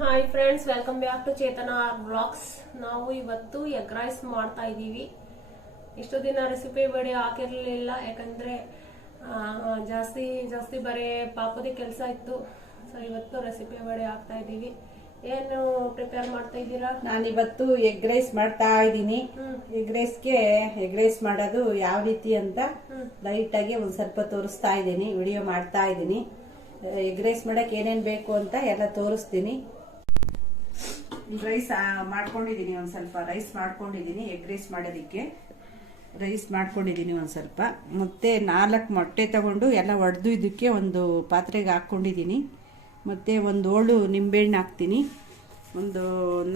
Hi friends welcome back to Chetana blogs ನಾವು ಇವತ್ತು egg rice ಮಾಡ್ತಾ ಇದ್ದೀವಿ. ಇಷ್ಟು ದಿನ ರೆಸಿಪಿ ಬಡಿ ಹಾಕಿರಲಿಲ್ಲ ಯಾಕಂದ್ರೆ ಜಾಸ್ತಿ ಜಾಸ್ತಿ ಬರೀ ಪಾಪದಿ ಕೆಲಸ ಇತ್ತು. ಸೊ ಇವತ್ತು ರೆಸಿಪಿ ಬಡಿ ಹಾಕ್ತಾ ಇದ್ದೀವಿ. ಏನು ಪ್ರಿಪೇರ್ ಮಾಡ್ತಾ ಇದ್ದೀರಾ? ನಾನಿವತ್ತು ಎಗ್ ರೈಸ್ ಮಾಡ್ತಾ ಇದ್ದೀನಿ. ಎಗ್ ರೈಸ್ಗೆ ಎಗ್ ರೈಸ್ ಮಾಡೋದು ಯಾವ ರೀತಿ ಅಂತ ಲೈಟಾಗಿ ಲೈಟ್ ಆಗಿ ಒಂದ್ ಸ್ವಲ್ಪ ತೋರಿಸ್ತಾ ಇದ್ದೀನಿ. ವಿಡಿಯೋ ಮಾಡ್ತಾ ಇದ್ದೀನಿ. ಎಗ್ ರೈಸ್ ಮಾಡಕ್ ಏನೇನ್ ಬೇಕು ಅಂತ ಎಲ್ಲ ತೋರಿಸ್ತೀನಿ. ರೈಸ್ ಮಾಡ್ಕೊಂಡಿದ್ದೀನಿ ಒಂದು ಸ್ವಲ್ಪ. ರೈಸ್ ಮಾಡ್ಕೊಂಡಿದ್ದೀನಿ ಎಗ್ ರೈಸ್ ಮಾಡೋದಕ್ಕೆ. ರೈಸ್ ಮಾಡ್ಕೊಂಡಿದ್ದೀನಿ ಒಂದು ಸ್ವಲ್ಪ. ಮತ್ತೆ ನಾಲ್ಕು ಮೊಟ್ಟೆ ತಗೊಂಡು ಎಲ್ಲ ಒಡೆದು ಇದಕ್ಕೆ ಒಂದು ಪಾತ್ರೆಗೆ ಹಾಕ್ಕೊಂಡಿದ್ದೀನಿ ಮತ್ತು ಒಂದು ಓಳು ನಿಂಬೆಹಣ್ಣು ಹಾಕ್ತೀನಿ. ಒಂದು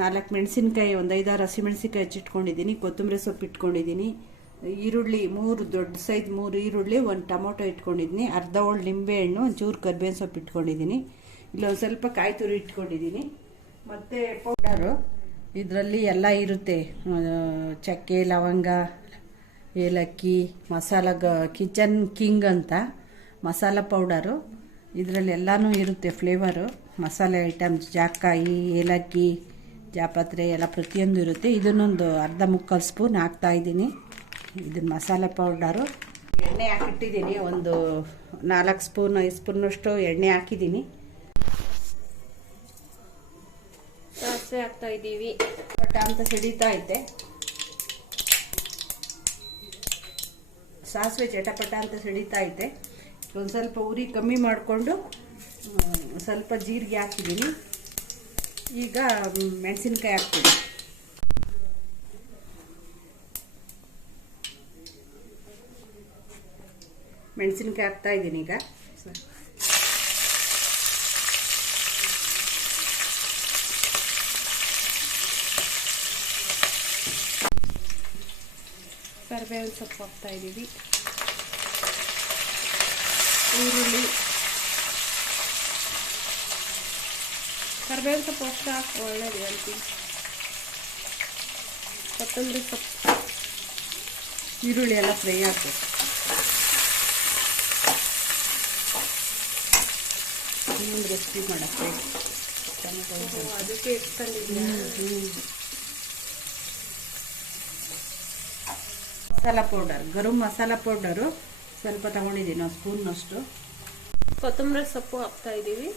ನಾಲ್ಕು ಮೆಣಸಿನ್ಕಾಯಿ, ಒಂದು ಐದಾರು ಹಸಿಮೆಣಸಿನ್ಕಾಯಿ ಹಚ್ಚಿಟ್ಕೊಂಡಿದ್ದೀನಿ ಕೊತ್ತಂಬರಿ ಸೊಪ್ಪು ಇಟ್ಕೊಂಡಿದ್ದೀನಿ ಈರುಳ್ಳಿ ಮೂರು ದೊಡ್ಡ ಸೈಜ್ ಮೂರು ಈರುಳ್ಳಿ, ಒಂದು ಟೊಮೊಟೊ ಇಟ್ಕೊಂಡಿದ್ದೀನಿ ಅರ್ಧ ಓಳು ನಿಂಬೆಹಣ್ಣು, ಒಂಚೂರು ಕರ್ಬೇವಿನ ಸೊಪ್ಪು ಇಟ್ಕೊಂಡಿದ್ದೀನಿ ಇಲ್ಲೊಂದು ಸ್ವಲ್ಪ ಕಾಯಿ ತುರಿ ಇಟ್ಕೊಂಡಿದ್ದೀನಿ ಮತ್ತು ಪೌಡರು. ಇದರಲ್ಲಿ ಎಲ್ಲ ಇರುತ್ತೆ. ಚಕ್ಕೆ, ಲವಂಗ, ಏಲಕ್ಕಿ, ಮಸಾಲ ಕಿಚನ್ ಕಿಂಗ್ ಅಂತ ಮಸಾಲ ಪೌಡರು. ಇದರಲ್ಲಿ ಎಲ್ಲನೂ ಇರುತ್ತೆ ಫ್ಲೇವರು. ಮಸಾಲೆ ಐಟಮ್ಸ್, ಜಾಕಾಯಿ, ಏಲಕ್ಕಿ, ಜಾಪತ್ರೆ ಎಲ್ಲ ಪ್ರತಿಯೊಂದು ಇರುತ್ತೆ. ಇದನ್ನೊಂದು ಅರ್ಧ ಮುಕ್ಕಾಲು ಸ್ಪೂನ್ ಹಾಕ್ತಾ ಇದ್ದೀನಿ. ಇದನ್ನ ಮಸಾಲೆ ಪೌಡರು. ಎಣ್ಣೆ ಹಾಕಿಟ್ಟಿದ್ದೀನಿ. ಒಂದು ನಾಲ್ಕು ಸ್ಪೂನ್, ಐದು ಸ್ಪೂನಷ್ಟು ಎಣ್ಣೆ ಹಾಕಿದ್ದೀನಿ. ಸಾಸಿವೆ ಹಾಕ್ತಾ ಇದ್ದೀವಿ. ಪಟ ಅಂತ ಸಿಡಿತಾ ಇದ್ದೆ. ಸಾಸಿವೆ ಚಟಪಟ ಅಂತ ಸಿಡಿತಾ ಇದ್ದೆ. ಒಂದು ಸ್ವಲ್ಪ ಉರಿ ಕಮ್ಮಿ ಮಾಡಿಕೊಂಡು ಸ್ವಲ್ಪ ಜೀರಿಗೆ ಹಾಕಿದ್ದೀನಿ. ಈಗ ಮೆಣಸಿನ್ಕಾಯಿ ಹಾಕ್ತೀನಿ. ಮೆಣಸಿನ್ಕಾಯಿ ಹಾಕ್ತಾ ಇದ್ದೀನಿ ಈಗ. ಕರಿಬೇವಿನ ಸೊಪ್ಪು ಹಾಕ್ತಾ ಇದ್ದೀವಿ. ಈರುಳ್ಳಿ. ಕರಿಬೇವಿನ ಸೊಪ್ಪು ಅಷ್ಟು ಹಾಕಿ ಒಳ್ಳೇದು ಹೇಳ್ತೀನಿ ಕೊತ್ತಂಬರಿ ಸೊಪ್ಪು. ಈರುಳ್ಳಿ ಎಲ್ಲ ಫ್ರೈ ಹಾಕಬೇಕು ಇನ್ನೊಂದು ರೆಸಿಪಿ ಮಾಡೋಕ್ಕೆ. ಅದಕ್ಕೆ ಇಟ್ಕೊಂಡಿದ್ದೀರಾ ಮಸಾಲ ಪೌಡರ್ ಗರಂ ಮಸಾಲ ಪೌಡರು ಸ್ವಲ್ಪ ತಗೊಂಡಿದ್ದೀನಿ ಒಂದು ಸ್ಪೂನ್ನಷ್ಟು ಕೊತ್ತಂಬರಿ ಸೊಪ್ಪು ಹಾಕ್ತಾ ಇದ್ದೀವಿ.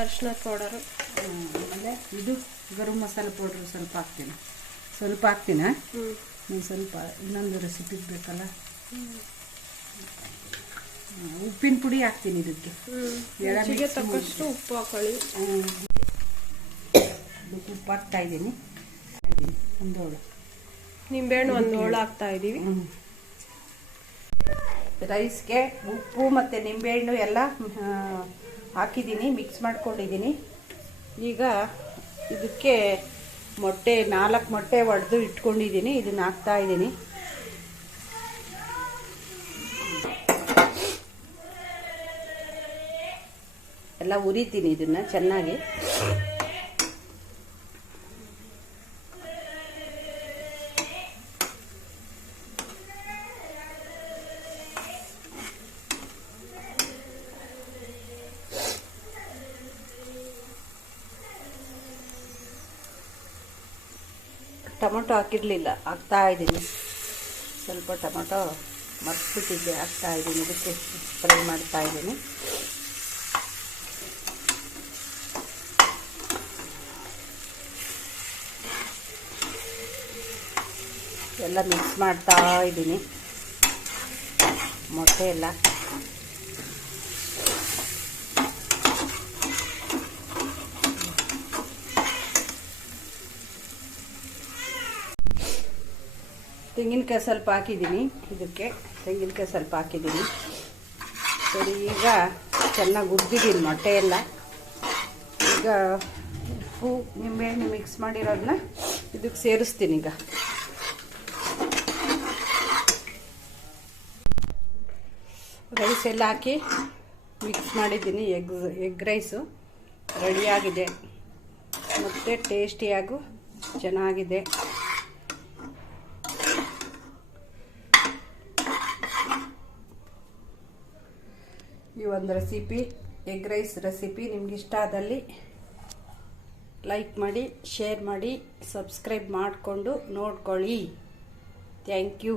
ಅರಿಶಿನ ಪೌಡರು ಆಮೇಲೆ ಇದು ಗರಂ ಮಸಾಲ ಪೌಡರ್ ಸ್ವಲ್ಪ ಹಾಕ್ತೀನಿ. ಸ್ವಲ್ಪ ಹಾಕ್ತೀನ ಹ್ಞೂ ಸ್ವಲ್ಪ ಇನ್ನೊಂದು ರೆಸಿಪಿ ಬೇಕಲ್ಲ? ಉಪ್ಪಿನ ಪುಡಿ ಹಾಕ್ತೀನಿ ಇದಕ್ಕೆ. ತಕ್ಕಷ್ಟು ಉಪ್ಪು ಹಾಕೊಳ್ಳಿ. ಉಪ್ಪು ಹಾಕ್ತಾ ಇದ್ದೀನಿ. ಒಂದೋಳು ನಿಂಬೆಹಣ್ಣು ಒಂದು ಹೋಳು ಹಾಕ್ತಾ ಇದ್ದೀವಿ ರೈಸ್ಗೆ ಉಪ್ಪು ಮತ್ತು ನಿಂಬೆಹಣ್ಣು ಎಲ್ಲ ಹಾಕಿದ್ದೀನಿ ಮಿಕ್ಸ್ ಮಾಡ್ಕೊಂಡಿದ್ದೀನಿ. ಈಗ ಇದಕ್ಕೆ ಮೊಟ್ಟೆ ನಾಲ್ಕು ಮೊಟ್ಟೆ ಒಡೆದು ಇಟ್ಕೊಂಡಿದ್ದೀನಿ ಇದನ್ನ ಹಾಕ್ತಾ ಇದ್ದೀನಿ ಎಲ್ಲ ಉರಿತೀನಿ ಇದನ್ನು ಚೆನ್ನಾಗಿ. ಟೊಮೊಟೊ ಹಾಕಿರಲಿಲ್ಲ, ಹಾಕ್ತಾ ಇದ್ದೀನಿ. ಸ್ವಲ್ಪ ಟೊಮೊಟೊ ಮರ್ಸ್ಬಿಟ್ಟಿದ್ದೆ ಹಾಕ್ತಾ ಇದ್ದೀನಿ. ಇದಕ್ಕೆ ಫ್ರೈ ಮಾಡ್ತಾ ಇದ್ದೀನಿ. ಎಲ್ಲ ಮಿಕ್ಸ್ ಮಾಡ್ತಾ ಇದ್ದೀನಿ. ಮೊಟ್ಟೆ ಎಲ್ಲ ತೆಂಗಿನಕಾಯಿ ಸ್ವಲ್ಪ ಹಾಕಿದ್ದೀನಿ. ಇದಕ್ಕೆ ತೆಂಗಿನಕಾಯಿ ಸ್ವಲ್ಪ ಹಾಕಿದ್ದೀನಿ. ಸರಿ, ಈಗ ಚೆನ್ನಾಗಿ ಉಬ್ಬಿದ್ದೀನಿ ಮೊಟ್ಟೆ ಎಲ್ಲ ಈಗ ಉಪ್ಪು, ನಿಂಬೆಹಣ್ಣು ಮಿಕ್ಸ್ ಮಾಡಿರೋದನ್ನ ಇದಕ್ಕೆ ಸೇರಿಸ್ತೀನಿ ಈಗ. ರೈಸ್ ಎಲ್ಲ ಹಾಕಿ ಮಿಕ್ಸ್ ಮಾಡಿದ್ದೀನಿ ಎಗ್ ಎಗ್ ರೈಸು ರೆಡಿಯಾಗಿದೆ ಮತ್ತು ಟೇಸ್ಟಿಯಾಗೂ ಚೆನ್ನಾಗಿದೆ. ಈ ಒಂದು ರೆಸಿಪಿ ಎಗ್ ರೈಸ್ ರೆಸಿಪಿ ನಿಮ್ಗೆ ಇಷ್ಟ ಆದಲ್ಲಿ ಲೈಕ್ ಮಾಡಿ ಶೇರ್ ಮಾಡಿ ಸಬ್ಸ್ಕ್ರೈಬ್ ಮಾಡಿಕೊಂಡು ನೋಡ್ಕೊಳ್ಳಿ. Thank you